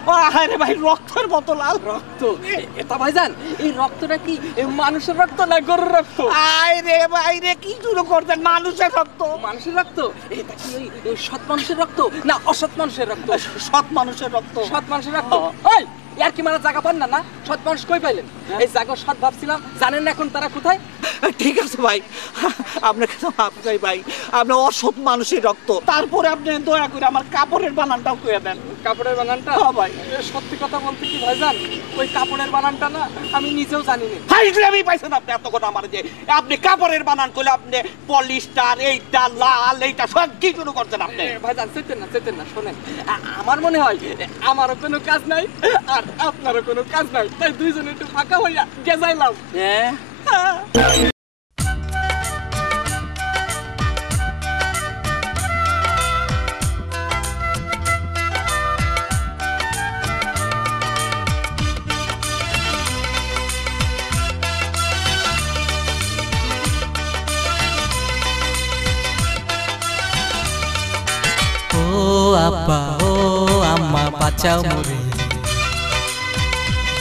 আরে ভাই রক্তের মতো লাল। রক্ত? তা ভাইজান এই রক্তটা কি মানুষের রক্ত না গরুর রক্ত? আরে ভাই রে কি শুরু করছেন? মানুষের রক্ত। মানুষের রক্ত? এটা কি ওই সৎ মানুষের রক্ত না অসৎ মানুষের রক্ত? সৎ মানুষের রক্ত। সৎ মানুষের রক্ত? ওই ইয়ার কি মারা জায়গা পান না? না সৎ মানুষ কই পাইলেন? এই জায়গা সৎ ভাবছিলাম, জানেন না এখন তারা কোথায়? ঠিক আছে ভাই, আপনাকে তো মাফ চাই ভাই, আপনার অসৎ মানুষের রক্ত। তারপরে আপনি দয়া করে আমার কাপড়ের বানানটাও কইয়া দেন। কাপড়ের বানানটা? হ্যাঁ ভাই। সত্যি কথা বলতে কি ভাইজান ওই কাপড়ের বানানটা না আমি নিজেও জানি না। ভাই আমি পাইছেন আপনি এত কথা আমার যে আপনি কাপড়ের বানান কইলে আপনি পলিস্টার এইটা লাল এইটা সব কি শুরু করছেন আপনি? ভাইজান চেতেন না শোনেন, আমার মনে হয় আমারও কোনো কাজ নাই আর আপনারও কোনো কাজ নাই, তাই দুইজনে একটু ফাঁকা হইয়া গেজাইলাম। হ্যাঁ আব্বা ও আম্মা বাঁচাও মোরে,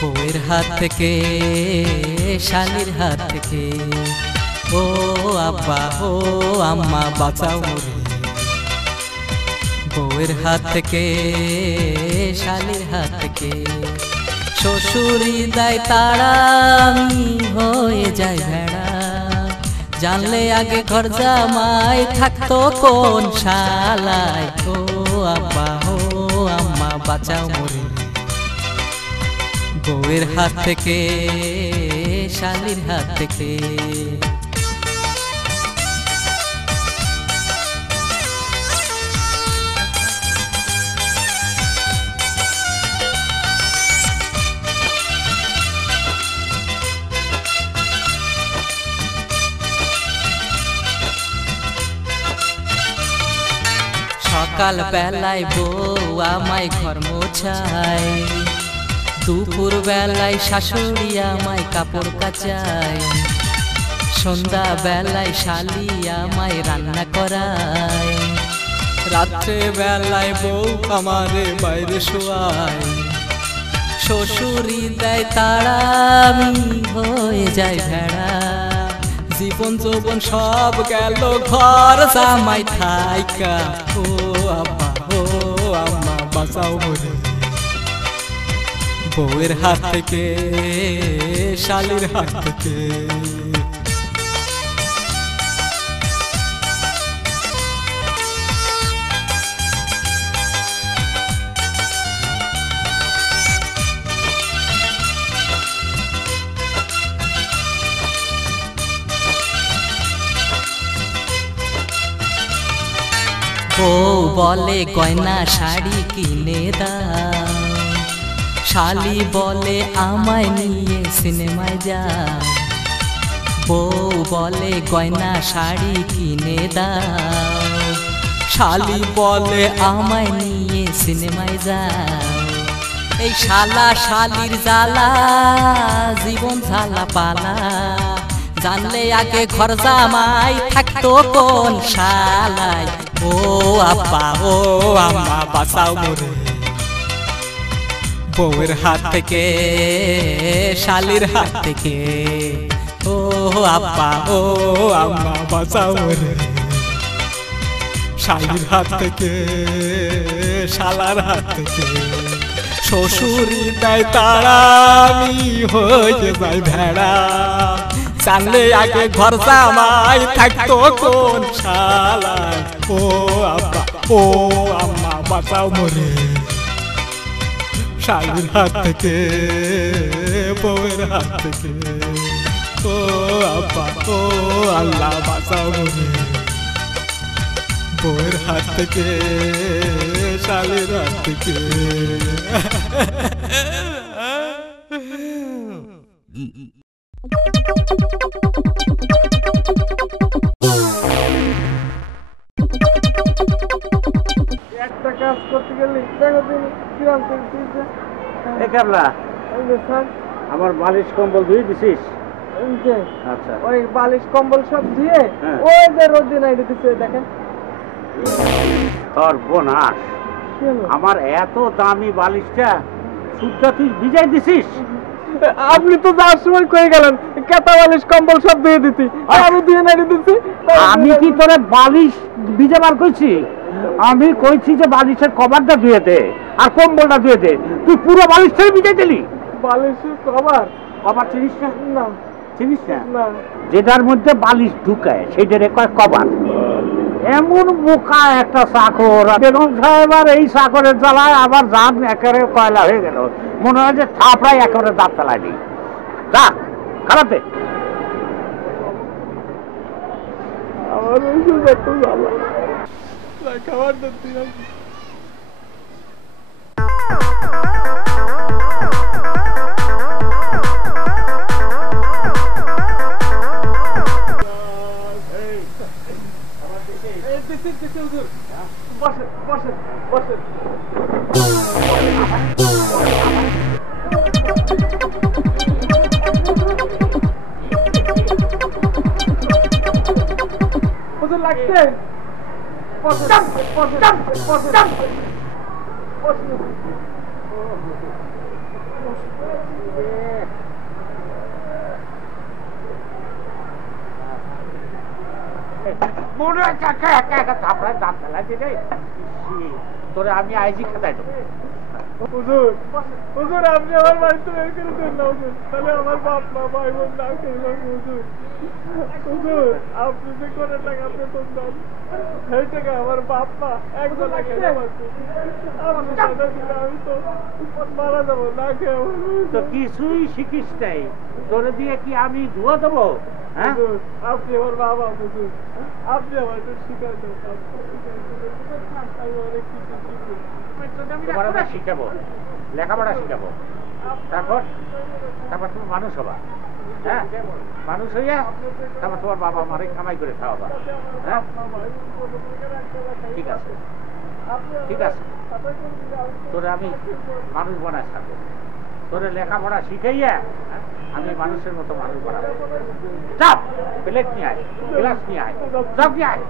বউয়ের হাত থেকে শালির হাত থেকে ও আব্বা ও আম্মা বাঁচাও মোরে বউয়ের হাত থেকে শালির হাত থেকে শ্বশুরি দেয় তারা আমি হয়ে যাই ভেড়া জানলে আগে ঘর জামাই থাকতো কোন শালায় ও আব্বা ও আম্মা বাঁচাও মোরে বউয়ের হাত থেকে শালির হাত থেকে সকাল বেলায় বউ আমায় ঘর মোছায় দুপুর বেলায় শাশুড়ি আমায় কাপড় কাচায় সন্ধ্যা বেলায় শালি আমায় রান্না করায় রাত্রে বেলায় বউ আমারে বাইরে শোয়ায় শ্বশুরি দেয় তারা আমি হয়ে যাই ভেড়া জীবন যৌবন সব গেল ঘর জামাই থাইকা ও আব্বা ও আম্মা বাঁচাও মোরে বউয়ের হাত থেকে শালির হাত থেকে বউ বলে গয়না শাড়ি কিনে দাও শালি বলে আমায় নিয়ে সিনেমায় যাও বউ বলে গয়না শাড়ি কিনে দাও শালি বলে আমায় নিয়ে সিনেমায় যাও এই শালা শালির জ্বালা জীবন ঝালা পালা জানলে আগে ঘর জামাই থাকতো কোন শালায় ও আব্বা ও আম্মা বাঁচাও মোরে বউয়ের হাত থেকে শালির হাত থেকে ও আব্বা ও আম্মা বাঁচাও মোরে শালির হাত থেকে শালার হাত থেকে শ্বশুরি দেয় তারা আমি হয়ে যাই ভেড়া জানলে আগে ঘর জামাই থাকতো কোন শালায় ও আব্বা ও আম্মা বাঁচাও মোরে শালির হাত থেকে বউয়ের হাত থেকে ও আব্বা ও আল্লাহ বাঁচাও মোরে বউয়ের হাত থেকে শালির হাত থেকে একটা কাজ করতে গেলে দেখো তুমি কিরম স্যার আমার বালিশ কম্বল ধুয়ে দিছিস? আচ্ছা ওই বালিশ কম্বল সব দিয়ে ওই যে রোদে নাই দিতেছে দেখেন সর্বনাশ আমার এত দামি বালিশটা সুদ্ধা তুই ভিজাই দিছিস? আপনি তো যাওয়ার সময় কয়ে গেলেন কেতা বালিশ কম্বল সব দিয়ে দিতি আমি দিয়ে নাড়ি দিচ্ছি আমি কি তোরে বালিশ ভিজাবার কইছি? আমি কইছি যে বালিশের কভারটা ধুয়ে দে আর কম্বলটা ধুয়ে দে তুই পুরো বালিশটাই ভিজাই দিলি? বালিশের কভার কভার চিনিস না? না চিনিস না? না যেটার মধ্যে বালিশ ঢুকায় সেইটারে কয় কভার। এমন বোকা একটা চাকর বেগম সাহেব আর এই চাকরের জ্বালায় আবার জান একেবারে কয়লা হয়ে গেল মনে হয় যে থাপড়াই একেবারে দাঁত চালাই নি যা খারাপ দে আমার যত জ্বালা খাবার দিচ্ছি বসে বসে বসে লাগছে তোরে আমি আইজি খাতায় দেবো। হুজুর হুজুর আপনি আমার বাড়িতে বের করে দেন না হুজুর, তাহলে আমার বাপ মা ভাই বোন না খেয়ে হুজুর। হুজুর আপনি যে করে টাকা বেতন দেন সেই টাকা আমার বাপ মা একজন খেয়ে আমি তো মারা যাবো না খেয়ে। তো কিছুই শিখিস নাই, তোরে দিয়ে কি আমি ধুয়া দেবো? হ্যাঁ আপনি আমার বাবা হুজুর, আপনি আমার শিখাই দেন, আমি অনেক কিছু শিখবো। লেখাপড়া শিখাবো, লেখাপড়া শিখাবো, তারপর তারপর তুমি মানুষ হবা। হ্যাঁ মানুষ হইয়া তারপর তোমার বাবা মারে কামাই করে খাওয়াবা। হ্যাঁ ঠিক আছে ঠিক আছে, তোরে আমি মানুষ বানায় থাকবো, তোরে লেখাপড়া শিখাইয়া আমি মানুষের মতো মানুষ বানাবো। চাপ প্লেট নিয়ে আয়, গ্লাস নিয়ে আয়, সব নিয়ে আয়।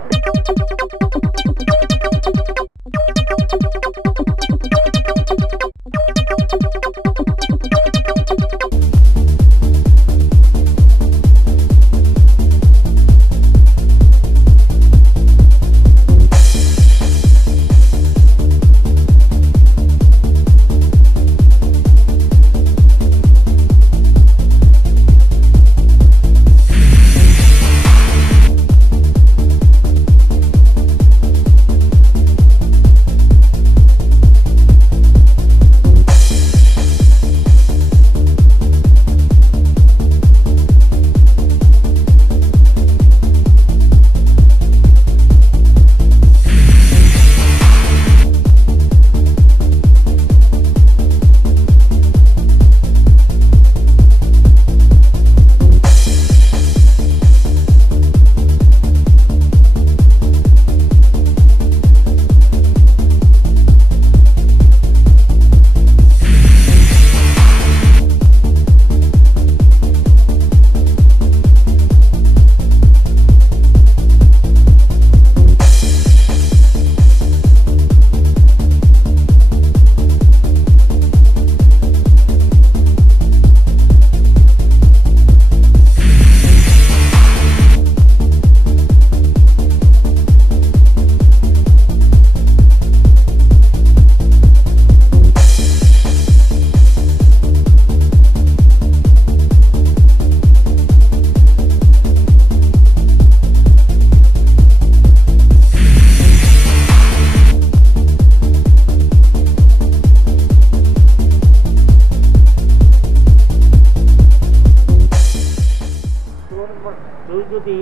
তুই যদি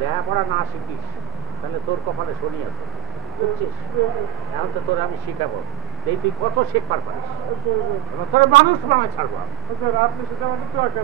লেখাপড়া না শিখিস তাহলে তোর কপালে শনি আছে, বুঝছিস? এখন তো তোর আমি শিখাবো, এই তুই কত শিখবার পারিস, তোর মানুষ বানায় ছাড়বো। আপনি সেটা আমাকে তো আঁকা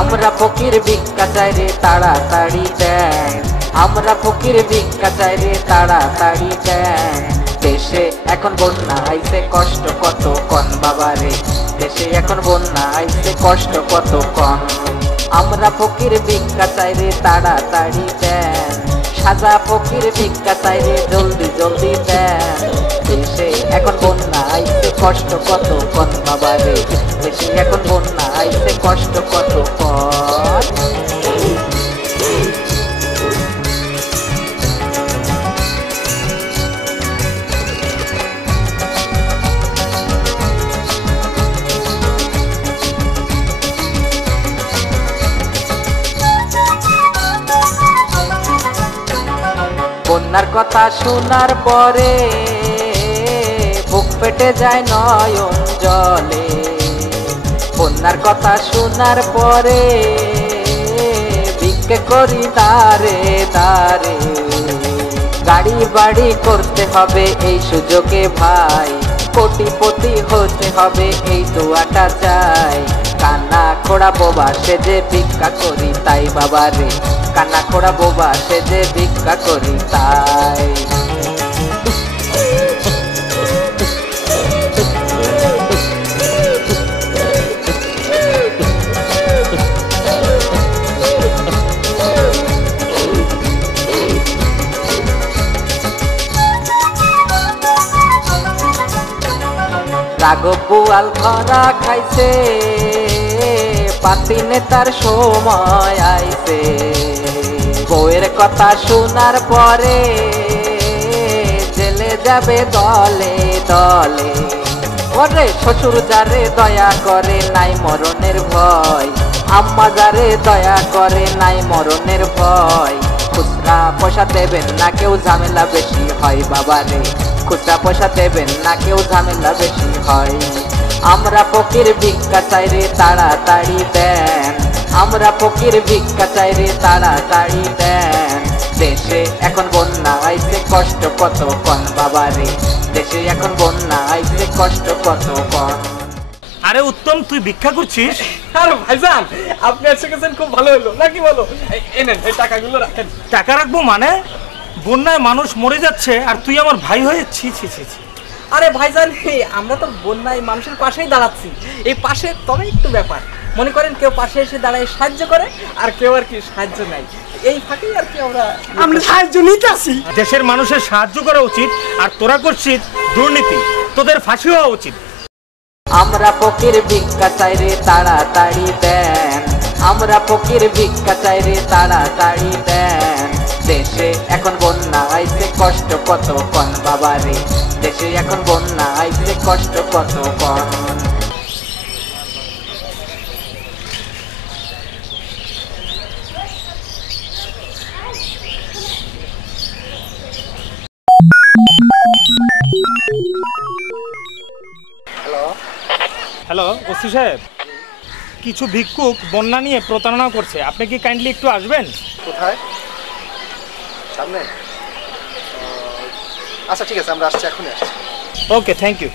আমরা ফকির ভিক্ষা চাই রে তাড়াতাড়ি দেন, আমরা ফকির ভিক্ষা চাই রে তাড়াতাড়ি দেন। দেশে এখন বন্যা আইছে কষ্ট কত কন বাবারে, দেশে এখন বন্যা আইছে কষ্ট কত কন। আমরা ফকির ভিক্ষা চাই রে তাড়াতাড়ি দেন, সাজা ফকির ভিক্ষা চাই রে জলদি জলদি দেন। দেশে এখন বন্যা আইছে কষ্ট কত কন বাবারে, দেশে এখন বন্যা আইছে কষ্ট কত কন। বন্যার কথা শোনার পরে বুক পেটে যায় নয়ন জলে, বন্যার কথা শোনার পরে ভিক্ষে করি দাঁড়ে দাঁড়ে। গাড়ি বাড়ি করতে হবে এই সুযোগে ভাই, কোটিপতি হতে হবে এই দোয়াটা চাই। কান্না খোড়া বোবা সেজে ভিক্ষা করি তাই বাবারে, কানা খোড়া বোবা সেজে ভিক্ষা করি তাই। রাঘব বোয়াল খরা খাইছে, পাতি নেতার সময় আইছে। বউয়ের কথা শোনার পরে জেলে যাবে দলে দলে। ওরে শ্বশুর যারে দয়া করে নাই মরণের ভয়, আম্মা যারে দয়া করে নাই মরণের ভয়। খুচরা পয়সা দেবেন না কেউ ঝামেলা বেশি হয় বাবারে, খুচরা পয়সা দেবেন না কেউ ঝামেলা বেশি হয়। আমরা ফকির ভিক্ষা চাই রে তাড়াতাড়ি দেন, আমরা ফকির ভিক্ষা চাই রে তাড়াতাড়ি দেন। দেশে এখন বন্যা আইছে কষ্ট কত কন বাবারে, দেশে এখন বন্যা আইছে কষ্ট কত কন। আরে উত্তম, তুই ভিক্ষা করছিস? আরে ভাইজান, আপনি এসে গেছেন, খুব ভালো হলো নাকি বলো? এই নেন, এই টাকাগুলো রাখেন। টাকা রাখবো মানে? বন্যায় মানুষ মরে যাচ্ছে আর তুই আমার ভাই হয়ে? ছি ছি ছি ছি। আরে ভাইজান, আমরা তো বন্যায় মানুষের পাশেই দাঁড়াচ্ছি। এই পাশে তবে একটু ব্যাপার, মনে করেন কেউ পাশে এসে দাঁড়ায় সাহায্য করে, আর কেউ আর কি সাহায্য নাই। এই ফাঁকেই আর কি আমরা সাহায্য নিতে আসি। দেশের মানুষের সাহায্য করা উচিত, আর তোরা করছিস দুর্নীতি, তোদের ফাঁসি হওয়া উচিত। আমরা ফকির ভিক্ষা চাই রে তাড়াতাড়ি দেন, আমরা ফকির ভিক্ষা চাই রে তাড়াতাড়ি দেন। দেশে এখন বন্যা আইছে কষ্ট কত কন বাবারে, দেশে এখন বন্যা আইছে কষ্ট কত কন। হ্যালো ওসি সাহেব, কিছু ভিক্ষুক বন্যা নিয়ে প্রতারণা করছে, আপনি কি কাইন্ডলি একটু আসবেন? কোথায়? সামনে? আচ্ছা ঠিক আছে, আমরা আসছি, এখনই আসছি। ওকে, থ্যাংক ইউ।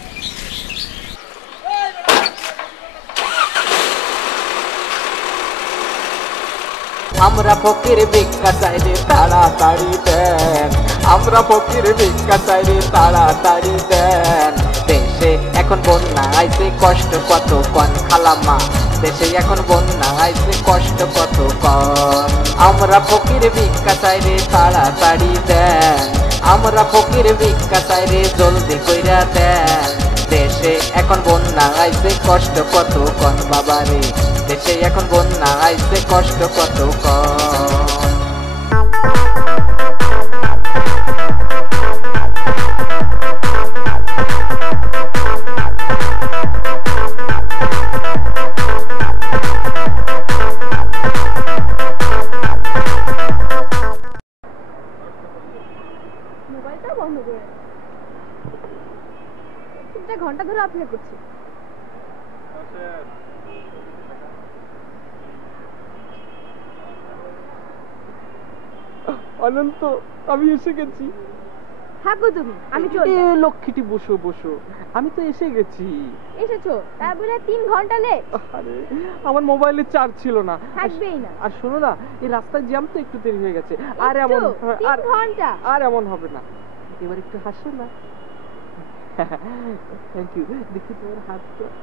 আমরা ফকির ভিক্ষা চাই রে তাড়াতাড়ি দেন, আমরা ফকির ভিক্ষা চাই রে তাড়াতাড়ি দেন। দেশে এখন বন্যা আইছে কষ্ট কত কন খালাম্মা, দেশে এখন বন্যা আইছে কষ্ট কত কন। আমরা ফকির ভিক্ষা চাই রে তাড়াতাড়ি দেন, আমরা ফকির ভিক্ষা চাই রে জলদি কইরা দেন। দেশে এখন বন্যা আইছে কষ্ট কত কন বাবারে, দেশে এখন বন্যা আইছে কষ্ট কত কন। মোবাইলটা বন্ধ করে ঘন্টা ধরে আপনি করছি। অনন্ত, আমি এসে গেছি। থাকো তুমি, আমি চলি। লক্ষ্মীটি বসো বসো, আমি তো এসে গেছি। এসেছো তার বলে 3 ঘন্টা লেট? আরে আমার মোবাইলে চার্জ ছিল না। থাকবেই না। আর শোনো না, এই রাস্তায় জ্যাম তো একটু দেরি হয়ে গেছে। আর এমন 3 ঘন্টা আর এমন হবে না। এবার একটু হাসো না। Thank you. দেখি তোমার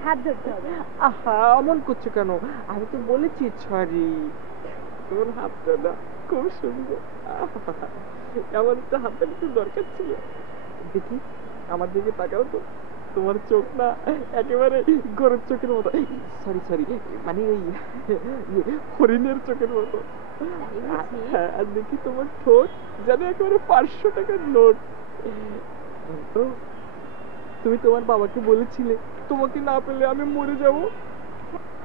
হাত ধরতে হবে। আহা, এমন করছো কেন? আমি তো বলেছি সরি। তোমার হাতটা না খুব সুন্দর। আমার তো হাতটা একটু দরকার ছিল। দেখি আমার দিকে তাকাও তো, তোমার চোখ না একেবারে গরুর চোখের মতো, সরি সরি মানে ওই হরিণের চোখের মতো। আর দেখি তোমার ঠোঁট যেন একেবারে 500 টাকার নোট। তুমি তোমার বাবাকে বলেছিলে তোমাকে না পেলে আমি মরে যাব?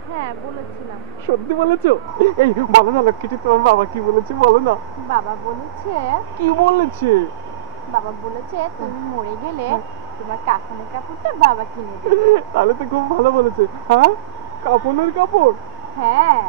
হ্যাঁ বলেছিলাম। সত্যি বলেছো? এই বলো না লক্ষ্মীটি, তোমার বাবা কি বলেছে বলো না। বাবা বলেছে। কি বলেছে? বাবা বলেছে তুমি মরে গেলে তোমার কাফনের কাপড়টা বাবা কিনে দেবে। তাহলে তো খুব ভালো বলেছে। হ্যাঁ, কাফনের কাপড়? হ্যাঁ।